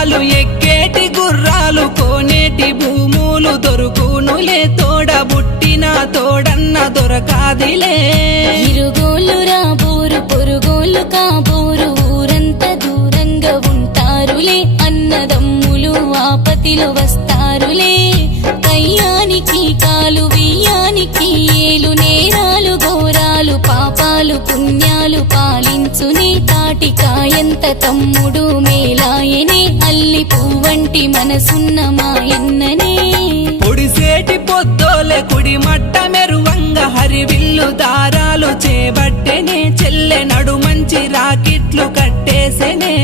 గుర్రాలు ఎక్కేటి గుర్రాలు కోనేటి భూములు దొరుకునులే తోడబుట్టిన తోడన్న దొరకాదిలే ఇరుగోళ్ళు రాబోరు పొరుగోళ్ళు కాబోరు ఊరంత దూరంగా ఉంటారులే అన్నదమ్ములు ఆపతిలో వస్తారులే కయ్యానికి కాలు బియ్యానికి ఏలు నేరాలు ఘోరాలు పాపాలు పుణ్యాలు పాలించునే తాటికాయంత తమ్ముడు మేలాయనే అల్లి పువ్వంటి మనసున్న మాయన్ననే పొడిసేటి పొద్దోలే కుడి మట్ట మెరువంగ హరివిల్లు దారాలు చేబట్టెనే చెల్లె నడు మంచి రాకిట్లు కట్టేసెనే